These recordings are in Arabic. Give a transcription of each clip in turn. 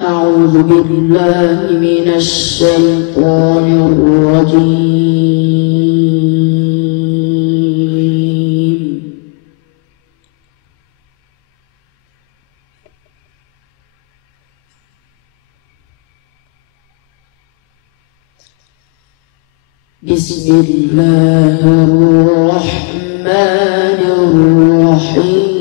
أعوذ بالله من الشيطان الرجيم. بسم الله الرحمن الرحيم.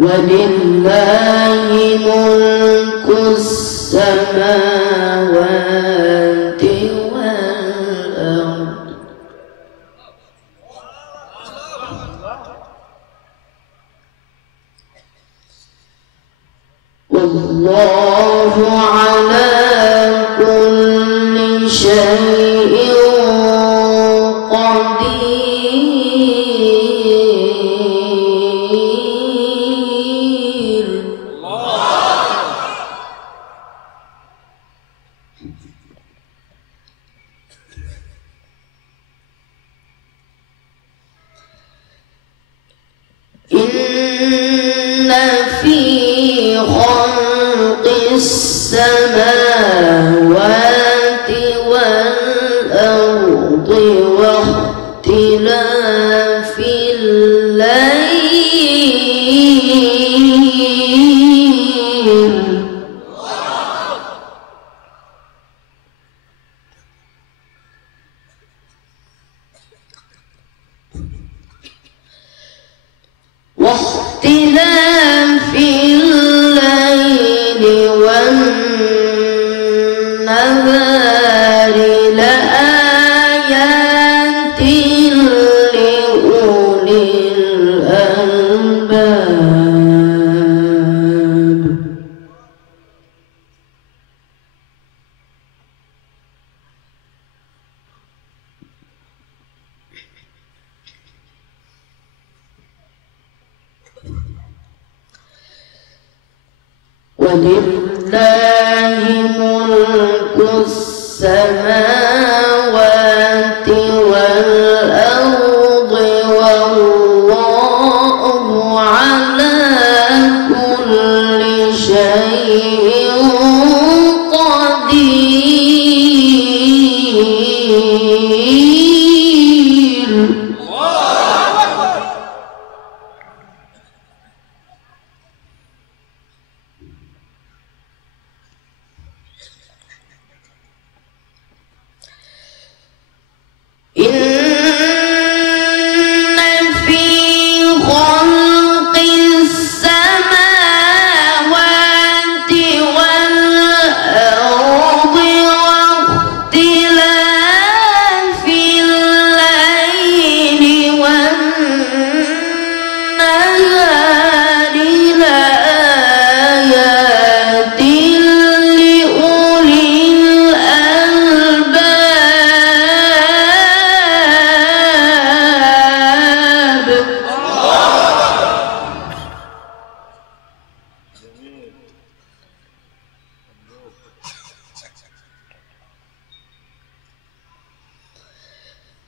ولله ملك السماوات والأرض والله على كل شيء قدير. إن في خلق السماوات والأرض واختلاف الليل والنهار لآيات لأولي الألباب. ولله ملك السماوات والأرض والله على كل شيء قدير. إن في خلق السماوات والأرض واختلاف الليل والنهار لآيات لأولي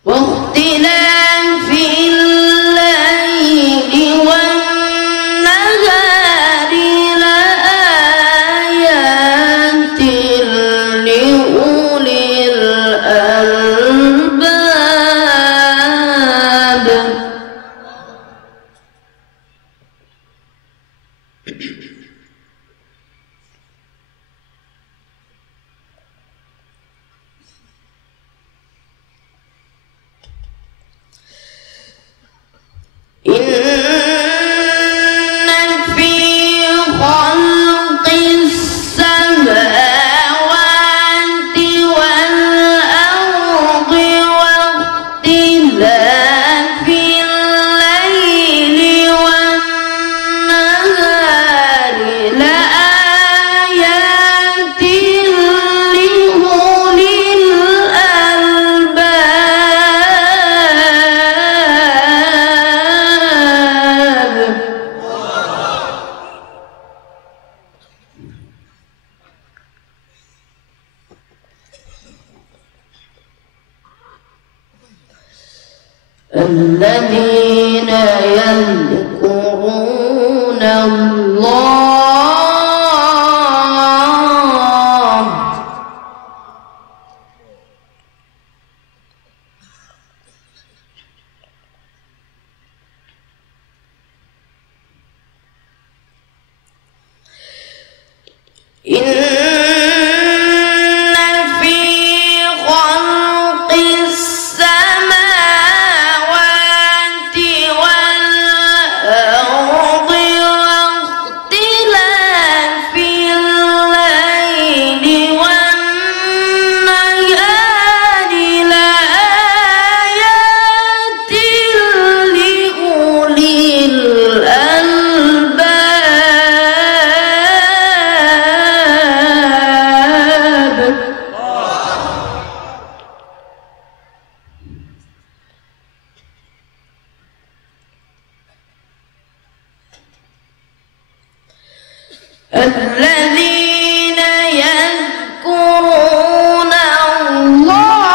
واختلاف الليل والنهار لآيات لأولي الألباب. إن في خلق السماوات والأرض واختلاف الليل والنهار الذين يذكرون الله الذين يذكرون الله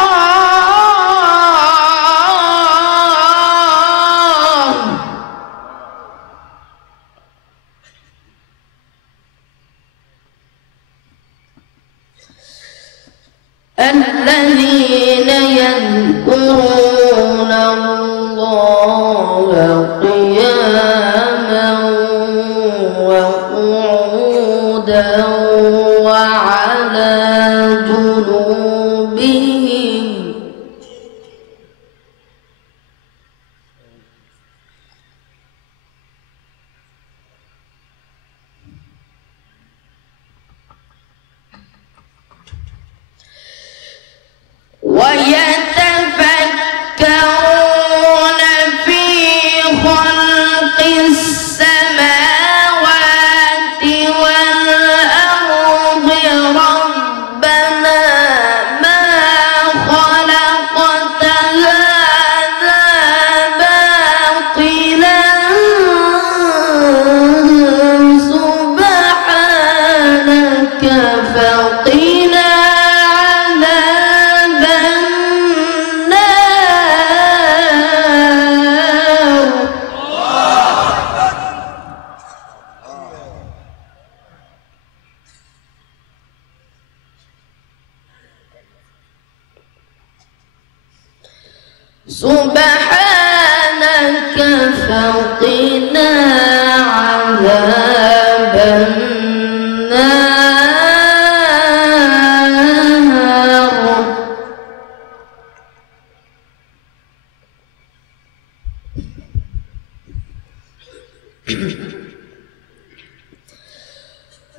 الذين يذكرون الله قياما وقعودا وعلى جنوبهم ويتفكرون في خلق السماوات والأرض ربنا ما خلقت هذا باطلا سبحانك فقنا عذاب النار سبحانك فقنا عذاب النار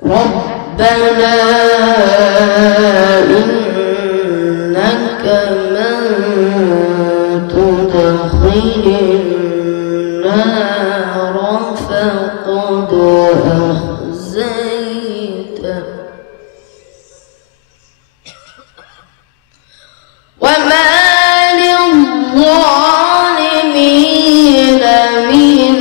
ربنا إنك من تدخل النار فقد أخزيته وما للظالمين من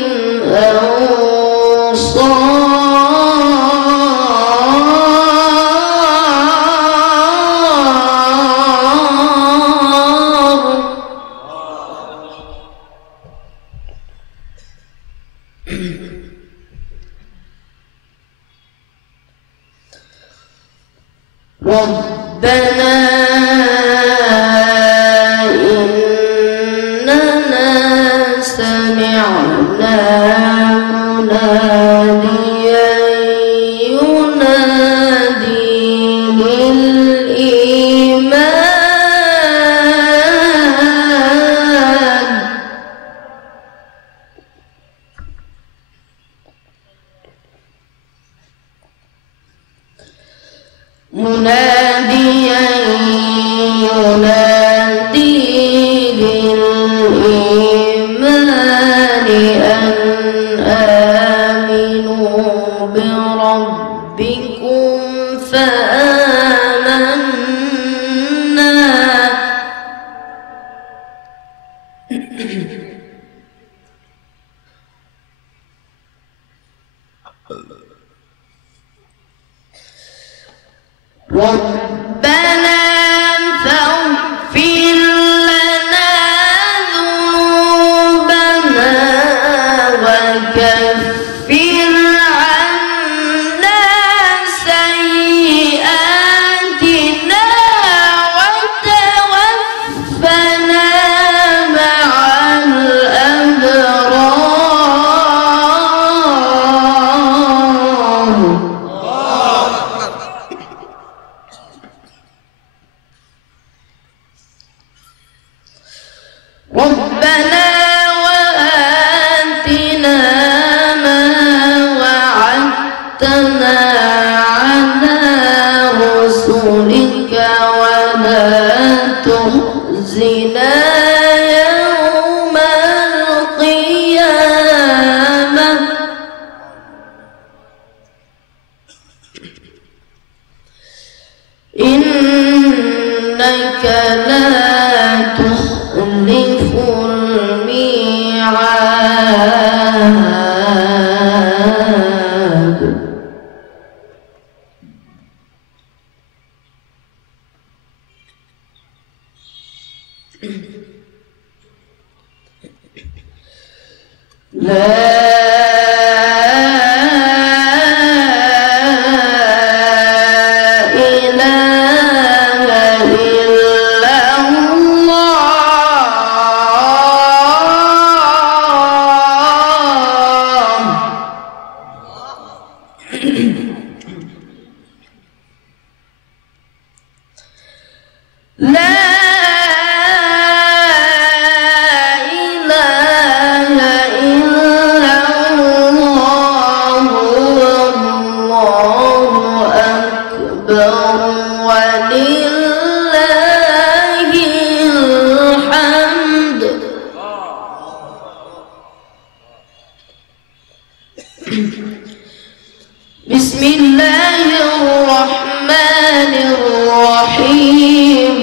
ربنا إننا سمعنا مناديا ينادي للإيمان مناديا ينادي للإيمان أن آمنوا بربكم فآمنا ربنا فاغفر لنا ذنوبنا إنك لا تخلف الميعاد لا بسم الله الرحمن الرحيم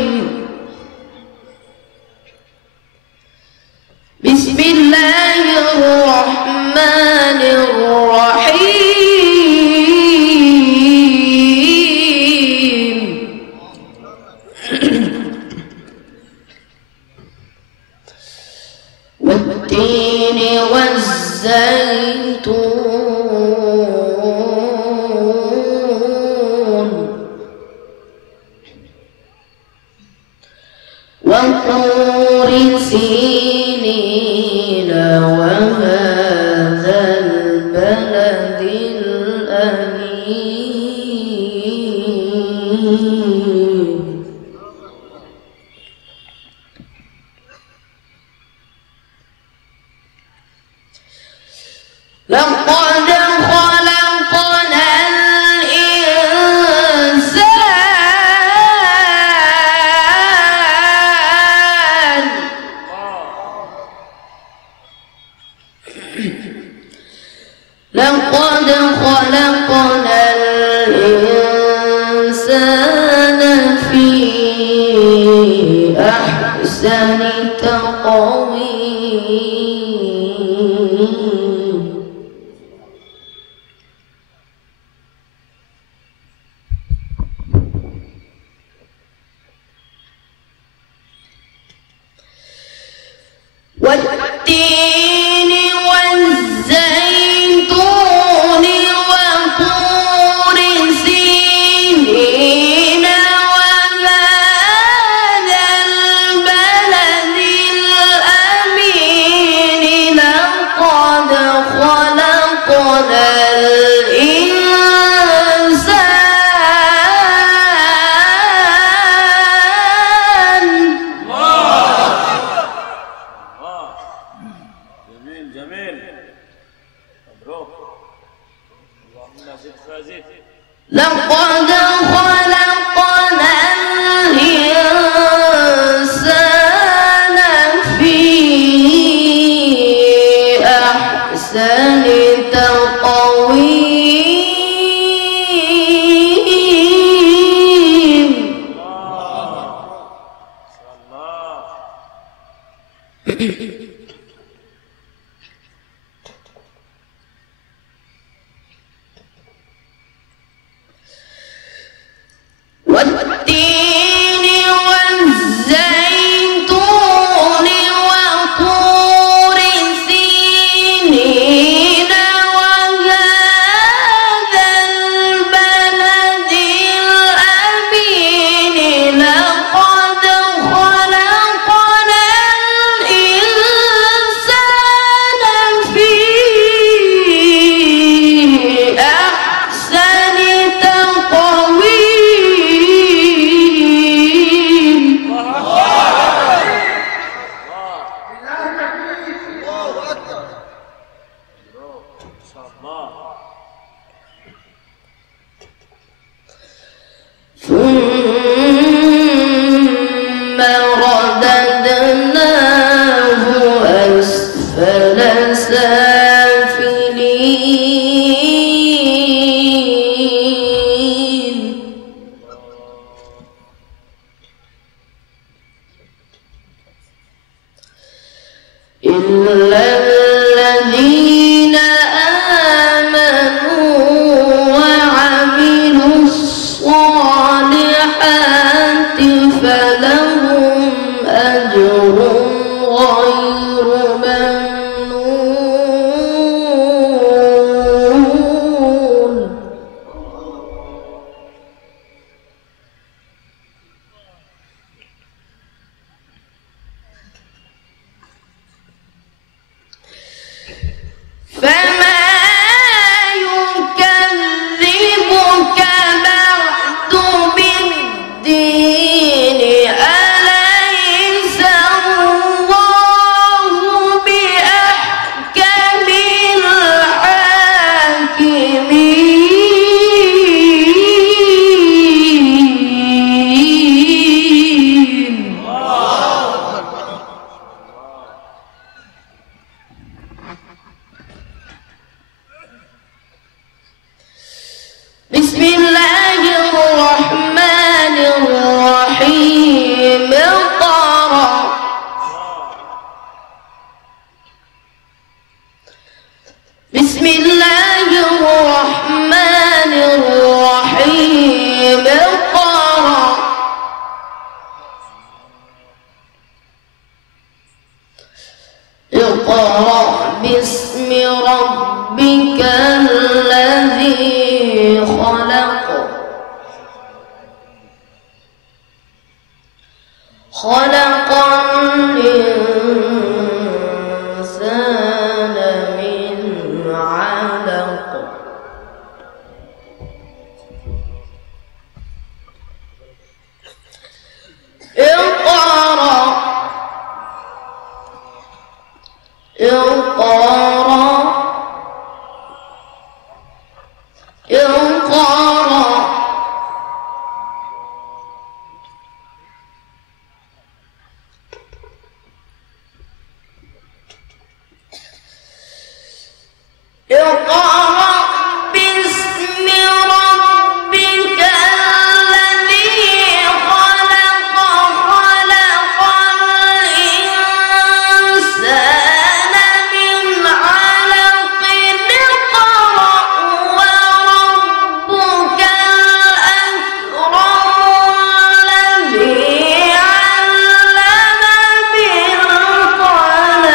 بسم الله الرحمن الرحيم والتين والزيتون وطور سينين وهذا البلد الأمين لقد خلقنا الإنسان لقد خلقنا الإنسان في أحسن تقويم والتين والزيتون وطور سينين وهذا البلد الأمين لقد خلقنا الإنسان جميل مبروك اللهم زد فازد لقد خلقنا الإنسان في أحسن تقويم اقرأ باسم ربك الذي خلق خلق الإنسان من علق اقرأ وربك الأكرم الذي علم بالقلم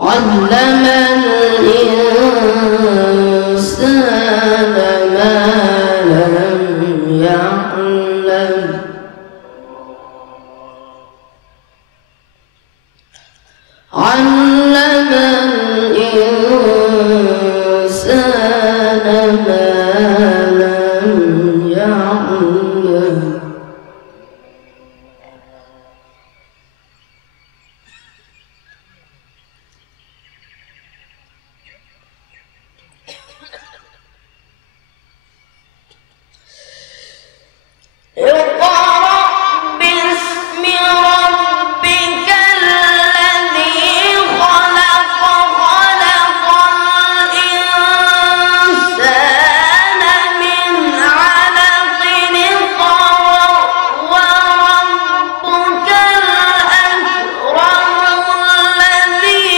علم الإنسان ما لم يعلم علم الإنسان ما لم يعلم اقرأ باسم ربك الذي خلق خلق الإنسان من علق اقرأ وربك الأكرم الذي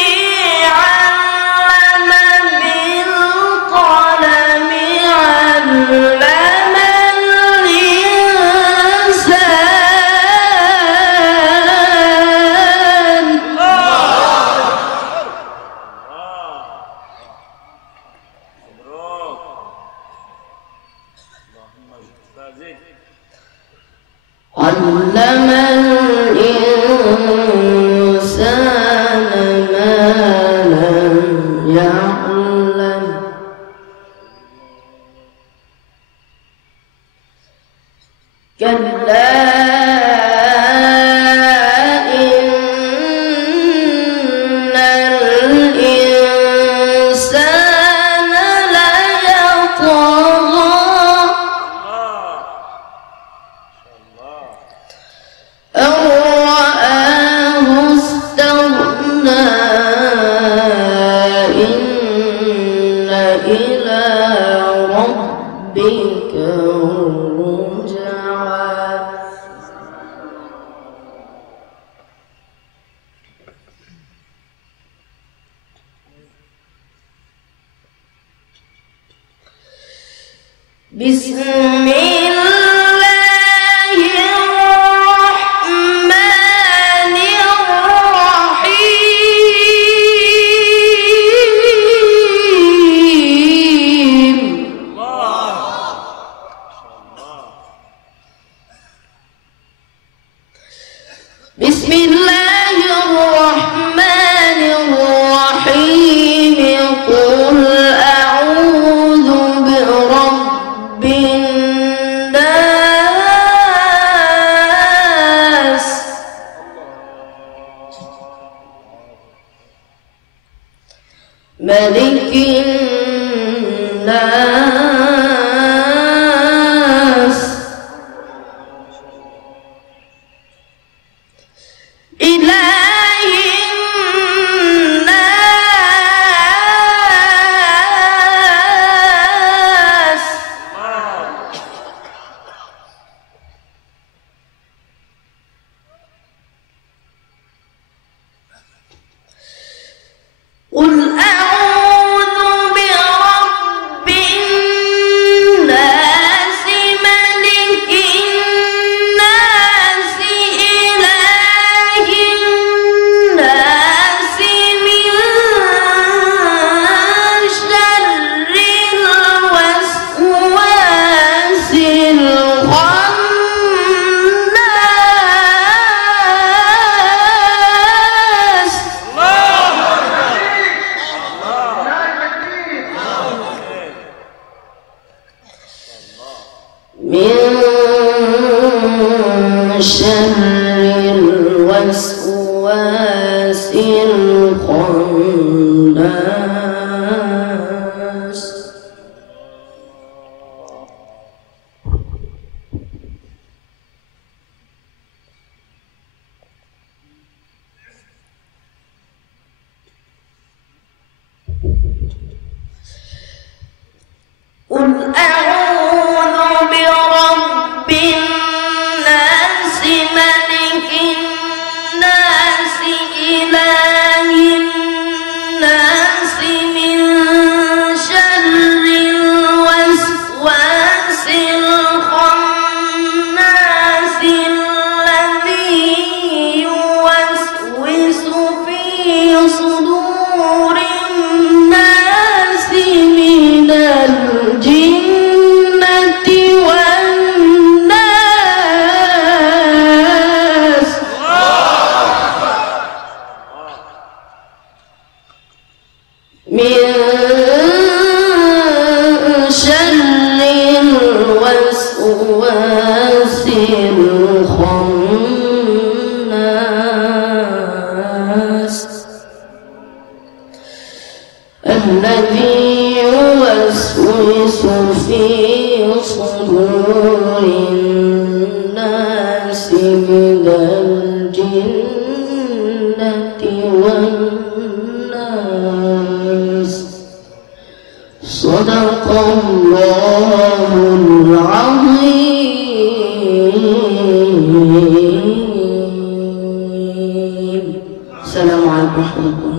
علم بالقلم علم علم الإنسان ما لم يعلم كلا إن الإنسان ليطغى أن رآه استغنى إن إلى ربك الرجعى بسم الله الرحمن الرحيم بسم الله الرحمن الرحيم قل أعوذ برب الناس ملك الناس إله الناس قل أعوذ برب الناس شر الوسواس الخناس. قل أعوذ برب الناس ملك الناس إله الناس من شر الوسواس الخناس الذي يوسوس في صدور الناس من الجنة والناس. من شر الوسواس الخناس الذي يوسوس في صدور الناس من الجنة والناس. صدق الله العظيم. السلام عليكم ورحمة الله.